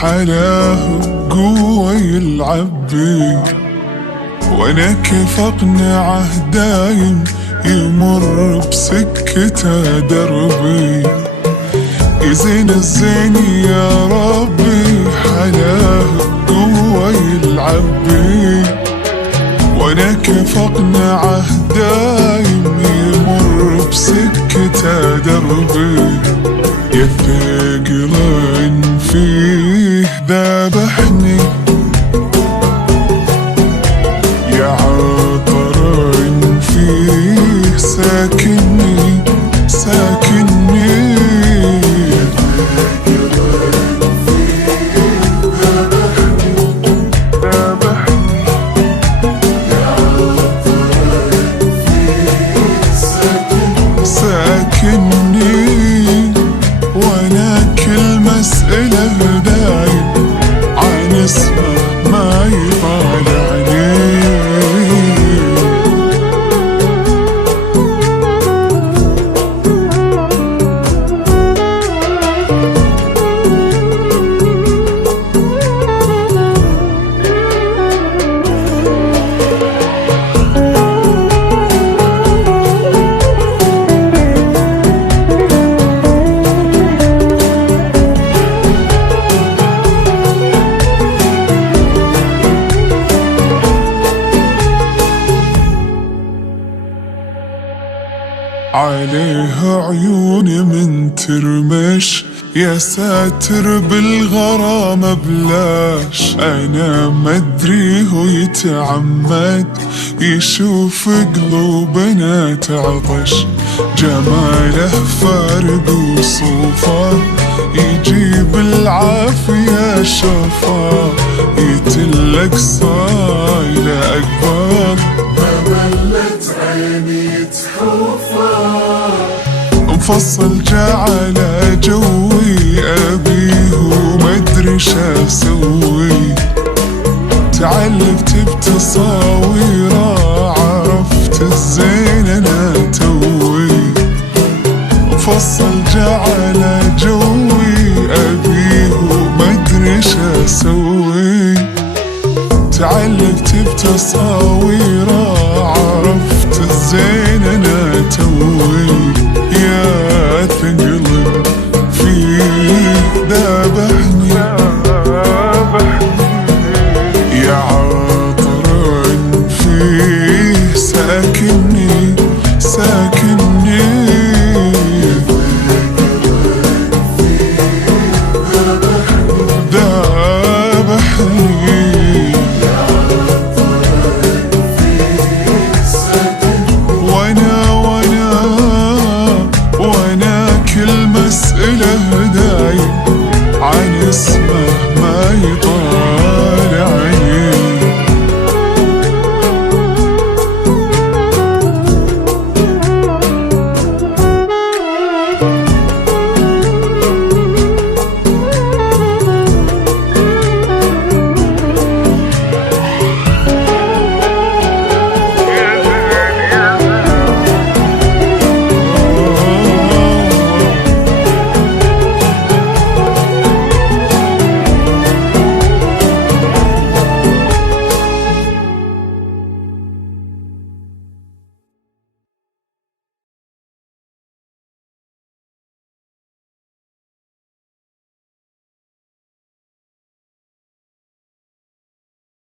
حلاه بقوة يلعب بي، وانا كيف اقنعه دايم يمر بسكته دربي. يزين الزين يا ربي حلاه بقوة يلعب بي، وانا كيف اقنعه دايم يمر بسكته دربي. يا ثقل فيه ذبحني، يا عطر فيه ساكني ساكني. وانا كل مسألة دايم عن اسمه ما يطالعني. عليه عيوني من ترمش، يا ساتر بالغرام بلاش. انا مدري هو يتعمد يشوف قلوبنا تعطش، جماله فارق وصوفه يجيب العافية شوفه. يتلك صايله اكبر ملت عيني تحوفه، مفصل جعل جوي أبيه ومدري شا اسوي. تعلقت بتصاويره عرفت الزين انا توي. مفصل جعل جوي أبيه ومدري شا اسوي. تعلقت بتصاويره عرفت الزين انا توي.